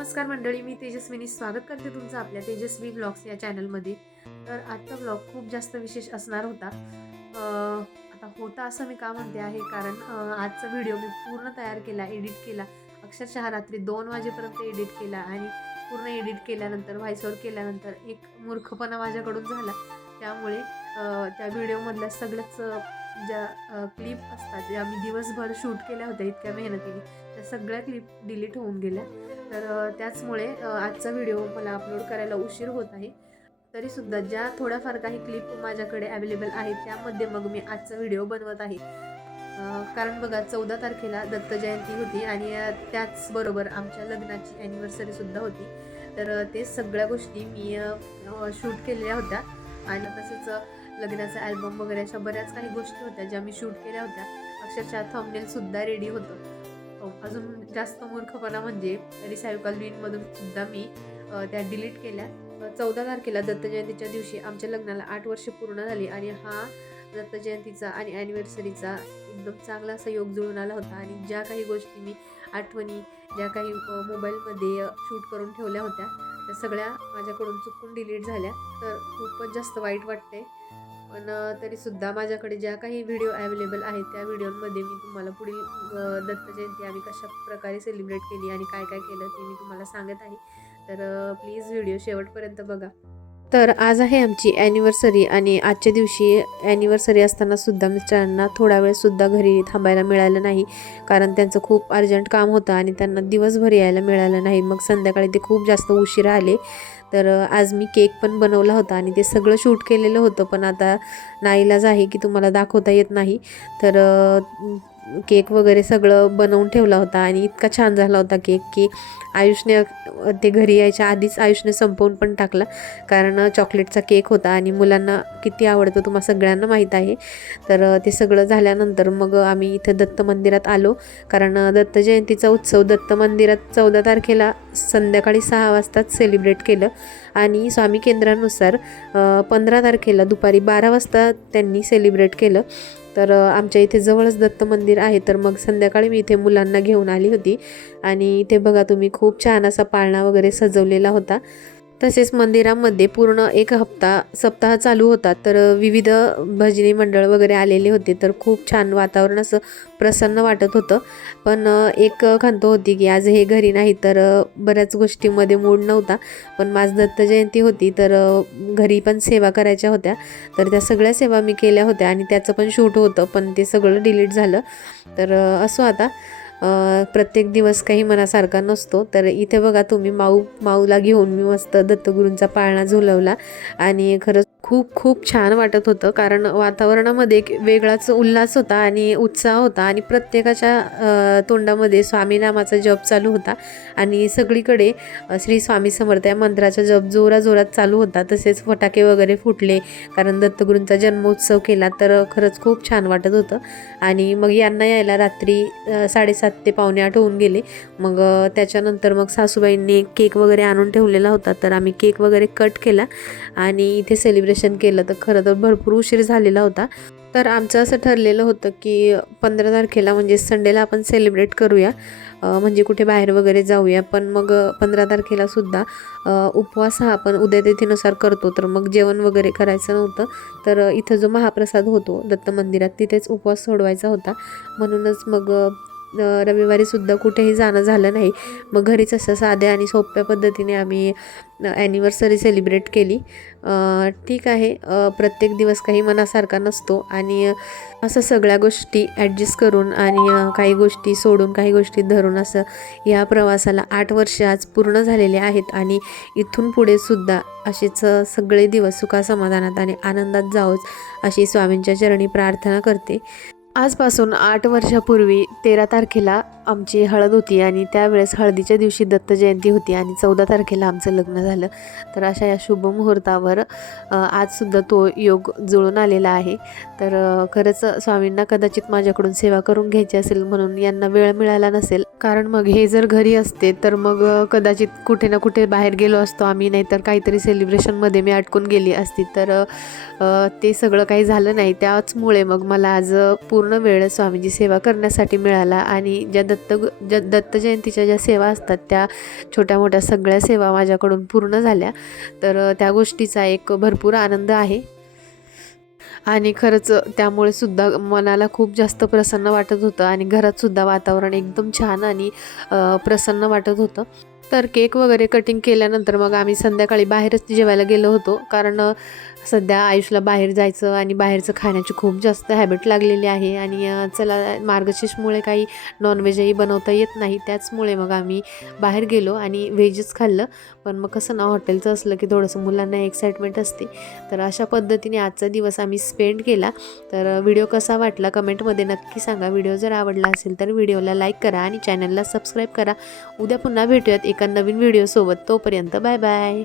नमस्कार मंडळी मी तेजस्विनी स्वागत करते तुमचं आपल्या तेजस्वी ब्लॉग्स या चॅनलमध्ये. तर आजचा ब्लॉग खूप जास्त विशेष असणार होता. आता होता असं मी का म्हणते आहे? कारण आजचा व्हिडिओ मी पूर्ण तयार केला एडिट केला. अक्षरशः रात्री दोन वाजेपर्यंत एडिट केला आणि पूर्ण एडिट केल्यानंतर व्हॉइसवर केल्यानंतर एक मूर्खपणा माझ्याकडून झाला. त्यामुळे त्या व्हिडिओमधल्या सगळ्याच ज्या क्लिप असतात ज्या मी दिवसभर शूट केल्या होत्या इतक्या मेहनतीने त्या सगळ्या क्लिप डिलीट होऊन गेल्या. तर त्याचमुळे आजचा व्हिडिओ मला अपलोड करायला उशीर होत आहे. तरीसुद्धा ज्या थोड्याफार काही क्लिप माझ्याकडे अवेलेबल आहेत त्यामध्ये मग मी आजचा व्हिडिओ बनवत आहे. कारण बघा चौदा तारखेला दत्त जयंती होती आणि त्याचबरोबर आमच्या लग्नाची ॲनिव्हर्सरीसुद्धा होती. तर ते सगळ्या गोष्टी मी शूट केलेल्या होत्या. आणि तसेच लग्नाचा ॲल्बम वगैरे अशा बऱ्याच काही गोष्टी होत्या ज्या मी शूट केल्या होत्या. अक्षरशः थंबनेलसुद्धा रेडी होतं. अजून जास्त मूर्खपणा म्हणजे रिसायकल बिनमधून सुद्धा मी त्या डिलीट केल्या. चौदा तारखेला दत्त जयंतीच्या दिवशी आमच्या लग्नाला आठ वर्ष पूर्ण झाली आणि हा दत्त जयंतीचा आणि ॲनिव्हर्सरीचा एकदम चांगला असा योग जुळून आला होता. आणि ज्या काही गोष्टी मी आठवणी ज्या काही मोबाईलमध्ये शूट करून ठेवल्या होत्या त्या सगळ्या माझ्याकडून चुकून डिलीट झाल्या. तर खूपच जास्त वाईट वाटते पण तरीसुद्धा माझ्याकडे ज्या काही व्हिडिओ अवेलेबल आहेत त्या व्हिडिओमध्ये मी तुम्हाला पुढील अ, दत्त जयंती आम्ही कशा प्रकारे सेलिब्रेट केली आणि काय काय केलं ते मी तुम्हाला सांगत आहे. तर प्लीज व्हिडिओ शेवटपर्यंत बघा. तर आज आहे आमची ॲनिव्हर्सरी आणि आजच्या दिवशी ॲनिव्हर्सरी असताना सुद्धा मिस्टरांना थोडा वेळसुद्धा घरी थांबायला मिळालं नाही. कारण त्यांचं खूप अर्जंट काम होतं आणि त्यांना दिवसभर यायला मिळालं नाही. मग संध्याकाळी ते खूप जास्त उशीर आले. तर आज मी केक पण बनवला होता आणि ते सगळं शूट केलेलं होतं पण आता नाईलाज आहे की तुम्हाला दाखवता येत नाही. तर केक वगैरे सगळं बनवून ठेवला होता आणि इतका छान झाला होता केक की आयुषने ते घरी यायच्या आधीच आयुषने संपवून पण टाकला. कारण चॉकलेटचा केक होता आणि मुलांना किती आवडतं तुम्हाला सगळ्यांना माहीत आहे. तर ते सगळं झाल्यानंतर मग आम्ही इथं दत्त मंदिरात आलो. कारण दत्त जयंतीचा उत्सव दत्त मंदिरात चौदा तारखेला संध्याकाळी सहा वाजताच सेलिब्रेट केलं. आणि स्वामी केंद्रानुसार पंधरा तारखेला दुपारी बारा वाजता त्यांनी सेलिब्रेट केलं. तर आमच्या इथे जवळच दत्त मंदिर आहे तर मग संध्याकाळी मी इथे मुलांना घेऊन आली होती. आणि इथे बघा तुम्ही खूप छान असा पाळणा वगैरे सजवलेला होता. तसेच मंदिरामध्ये पूर्ण एक हप्ता सप्ताह चालू होता. तर विविध भजनी मंडळ वगैरे आलेले होते. तर खूप छान वातावरण असं प्रसन्न वाटत होतं. पण एक खंत होती की आज हे घरी नाही तर बऱ्याच गोष्टीमध्ये मूड नव्हता. पण माझ दत्त जयंती होती तर घरी पण सेवा करायच्या होत्या. तर त्या सगळ्या सेवा मी केल्या होत्या आणि त्याचं पण शूट होतं पण ते सगळं डिलीट झालं. तर असं असो आता. प्रत्येक दिवस काही मनासारखा नसतो. तर इथे बघा तुम्ही माऊ माऊला घेऊन मी मस्त दत्तगुरूंचा पाळणा झुलवला. आणि खरंच खूप खूप छान वाटत होतं. कारण वातावरणामध्ये एक वेगळाच उल्हास होता आणि उत्साह होता. आणि प्रत्येकाच्या तोंडामध्ये स्वामी नामाचा जप चालू होता. आणि सगळीकडे श्री स्वामी समर्थ या मंत्राचा जप जोराजोरात चालू होता. तसेच फटाके वगैरे फुटले. कारण दत्तगुरूंचा जन्मोत्सव केला तर खरंच खूप छान वाटत होतं. आणि मग यांना यायला रात्री साडेसात ते पावणे आठ होऊन गेले. मग त्याच्यानंतर मग सासूबाईंनी केक वगैरे आणून ठेवलेला होता. तर आम्ही केक वगैरे कट केला. आणि इथे सेलिब्रेशन केलं तर खरं तर भरपूर उशीर झालेला होता. तर आमचं असं ठरलेलं होतं की पंधरा तारखेला म्हणजे संडेला आपण सेलिब्रेट करूया. म्हणजे कुठे बाहेर वगैरे जाऊया. पण मग पंधरा तारखेला सुद्धा उपवास हा आपण उद्यातिथीनुसार करतो. तर मग जेवण वगैरे करायचं नव्हतं. तर इथं जो महाप्रसाद होतो दत्त मंदिरात तिथेच उपवास सोडवायचा होता. म्हणूनच मग रविवारीसुद्धा कुठेही जाणं झालं नाही. मग घरीच असं साध्या आणि सोप्या पद्धतीने आम्ही ॲनिव्हर्सरी सेलिब्रेट केली. ठीक आहे. प्रत्येक दिवस काही मनासारखा नसतो आणि असं सगळ्या गोष्टी ॲडजस्ट करून आणि काही गोष्टी सोडून काही गोष्टी धरून असं या प्रवासाला आठ वर्ष आज पूर्ण झालेले आहेत आणि इथून पुढे सुद्धा असेच सगळे दिवस सुखासमाधानात आणि आनंदात जावोच अशी स्वामींच्या चरणी प्रार्थना करते. आजपासून आठ वर्षापूर्वी तेरा तारखेला आमची हळद होती आणि त्यावेळेस हळदीच्या दिवशी दत्त जयंती होती आणि चौदा तारखेला आमचं लग्न झालं. तर अशा या शुभ मुहूर्तावर आजसुद्धा तो योग जुळून आलेला आहे. तर खरंच स्वामींना कदाचित माझ्याकडून सेवा करून घ्यायची असेल म्हणून यांना वेळ मिळाला नसेल. कारण मग हे जर घरी असते तर मग कदाचित कुठे ना कुठे बाहेर गेलो असतो आम्ही नाहीतर काहीतरी सेलिब्रेशनमध्ये मी अटकून गेली असती. तर ते सगळं काही झालं नाही. त्याचमुळे मग मला आज पूर्ण पूर्ण वेळ स्वामींची सेवा करण्यासाठी मिळाला आणि ज्या दत्त ज्या दत्त जयंतीच्या ज्या सेवा असतात त्या छोट्या मोठ्या सगळ्या सेवा माझ्याकडून पूर्ण झाल्या. तर त्या गोष्टीचा एक भरपूर आनंद आहे. आणि खरंच त्यामुळे सुद्धा मनाला खूप जास्त प्रसन्न वाटत होतं आणि घरातसुद्धा वातावरण एकदम छान आणि प्रसन्न वाटत होतं. तर केक वगैरे कटिंग केल्यानंतर मग आम्ही संध्याकाळी बाहेरच जेवायला गेलो होतो. कारण सध्या आयुषला बाहेर जायचं आणि बाहेरचं खाण्याची खूप जास्त हॅबिट लागलेली आहे आणि चला मार्गशीर्षमुळे काही नॉनव्हेजही बनवता येत नाही. त्याचमुळे मग आम्ही बाहेर गेलो आणि व्हेजच खाल्लं. पण मग कसं ना हॉटेलचं असलं की थोडंसं मुलांना एक्साइटमेंट असते. तर अशा पद्धतीने आजचा दिवस आम्ही स्पेंड केला. तर व्हिडिओ कसा वाटला कमेंटमध्ये नक्की सांगा. व्हिडिओ जर आवडला असेल तर व्हिडिओला लाईक करा आणि चॅनलला सबस्क्राईब करा. उद्या पुन्हा भेटूयात एका नवीन व्हिडिओसोबत तोपर्यंत बाय बाय